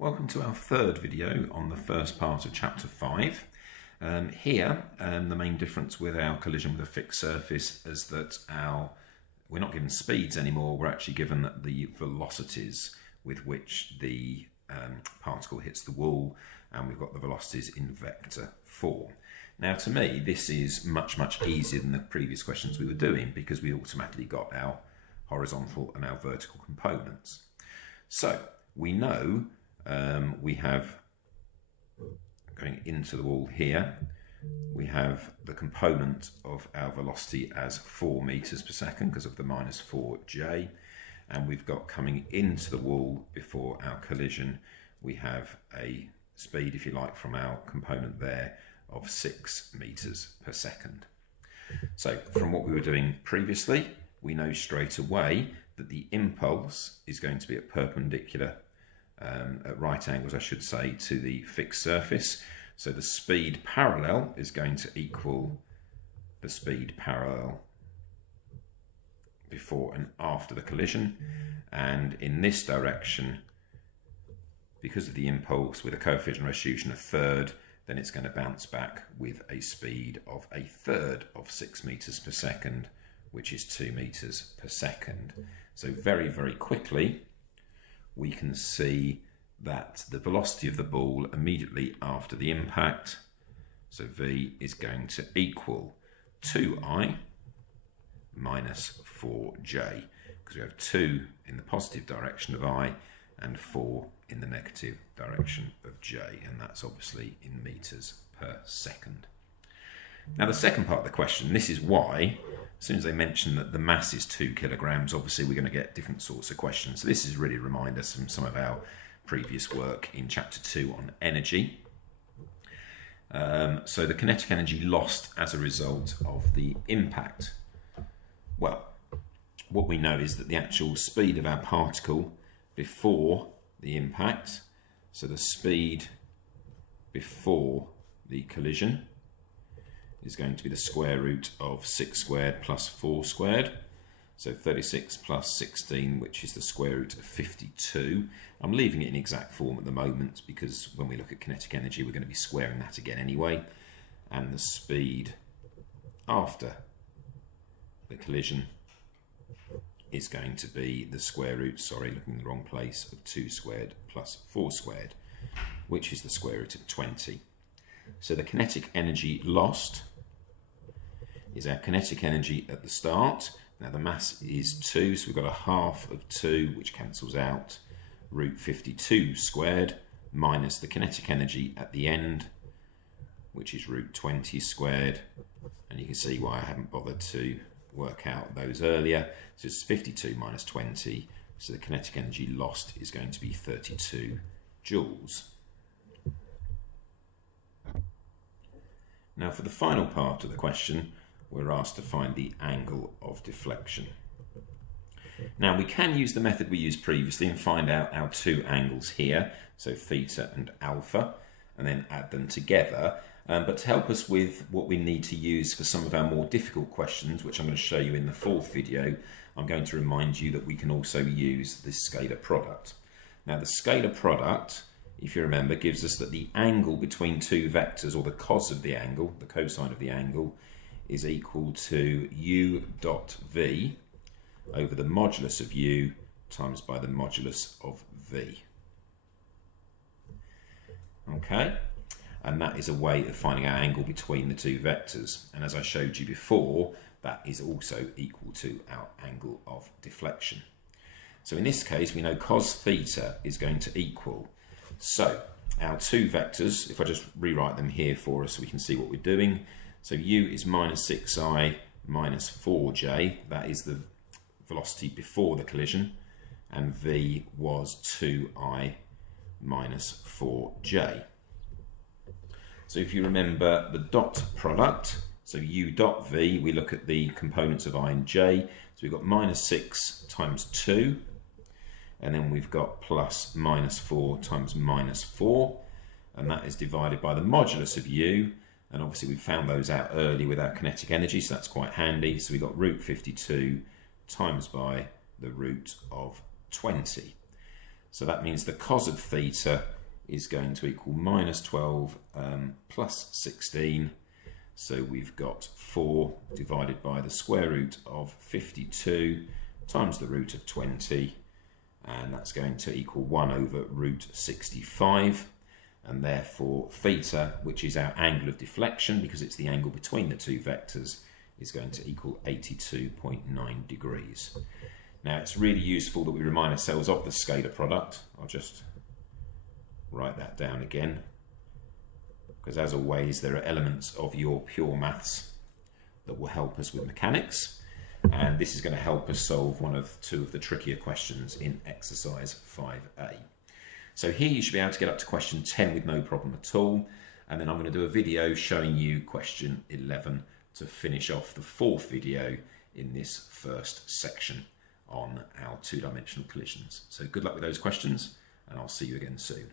Welcome to our third video on the first part of chapter 5. Here, the main difference with our collision with a fixed surface is that we're not given speeds anymore, we're actually given the velocities with which the particle hits the wall, and we've got the velocities in vector form. Now, to me, this is much easier than the previous questions we were doing because we automatically got our horizontal and our vertical components. So, we know we have, going into the wall here, we have the component of our velocity as 4 meters per second because of the minus 4j, and we've got coming into the wall before our collision, we have a speed, if you like, from our component there of 6 meters per second. So from what we were doing previously, we know straight away that the impulse is going to be at perpendicular at right angles, I should say, to the fixed surface. So the speed parallel is going to equal the speed parallel before and after the collision. And in this direction, because of the impulse with a coefficient of restitution of third, then it's going to bounce back with a speed of a third of 6 meters per second, which is 2 meters per second. So very quickly, we can see that the velocity of the ball immediately after the impact, so v, is going to equal 2i minus 4j, because we have 2 in the positive direction of I and 4 in the negative direction of j, and that's obviously in meters per second. Now the second part of the question, this is why, as soon as they mention that the mass is 2 kilograms, obviously we're going to get different sorts of questions. So this is really a reminder from some of our previous work in chapter 2 on energy. So the kinetic energy lost as a result of the impact. Well, what we know is that the actual speed of our particle before the impact, so the speed before the collision, is going to be the square root of 6 squared plus 4 squared. So 36 plus 16, which is the square root of 52. I'm leaving it in exact form at the moment because when we look at kinetic energy, we're going to be squaring that again anyway. And the speed after the collision is going to be the square root, looking in the wrong place, of 2 squared plus 4 squared, which is the square root of 20. So the kinetic energy lost is our kinetic energy at the start. Now the mass is 2, so we've got a half of 2, which cancels out, root 52 squared, minus the kinetic energy at the end, which is root 20 squared. And you can see why I haven't bothered to work out those earlier. So it's 52 minus 20, so the kinetic energy lost is going to be 32 joules. Now for the final part of the question, we're asked to find the angle of deflection. Now we can use the method we used previously and find out our two angles here, so theta and alpha, and then add them together. But to help us with what we need to use for some of our more difficult questions, which I'm going to show you in the fourth video, I'm going to remind you that we can also use this scalar product. Now the scalar product, if you remember, gives us that the angle between two vectors, or the cos of the angle, the cosine of the angle, is equal to u dot v over the modulus of u times by the modulus of v. Okay, and that is a way of finding our angle between the two vectors. And as I showed you before, that is also equal to our angle of deflection. So in this case, we know cos theta is going to equal, so our two vectors, if I just rewrite them here for us so we can see what we're doing. So u is minus 6i minus 4j, that is the velocity before the collision, and v was 2i minus 4j. So if you remember the dot product, so u dot v, we look at the components of I and j, so we've got minus 6 times 2, and then we've got plus minus 4 times minus 4, and that is divided by the modulus of u, and obviously we found those out early with our kinetic energy, so that's quite handy. So we've got root 52 times by the root of 20. So that means the cos of theta is going to equal minus 12 plus 16. So we've got 4 divided by the square root of 52 times the root of 20, and that's going to equal 1 over root 65. And therefore theta, which is our angle of deflection because it's the angle between the two vectors, is going to equal 82.9 degrees. Now it's really useful that we remind ourselves of the scalar product. I'll just write that down again, because as always there are elements of your pure maths that will help us with mechanics, and this is going to help us solve one of 2 of the trickier questions in exercise 5a. So here you should be able to get up to question 10 with no problem at all, and then I'm going to do a video showing you question 11 to finish off the 4th video in this first section on our 2-dimensional collisions. So good luck with those questions, and I'll see you again soon.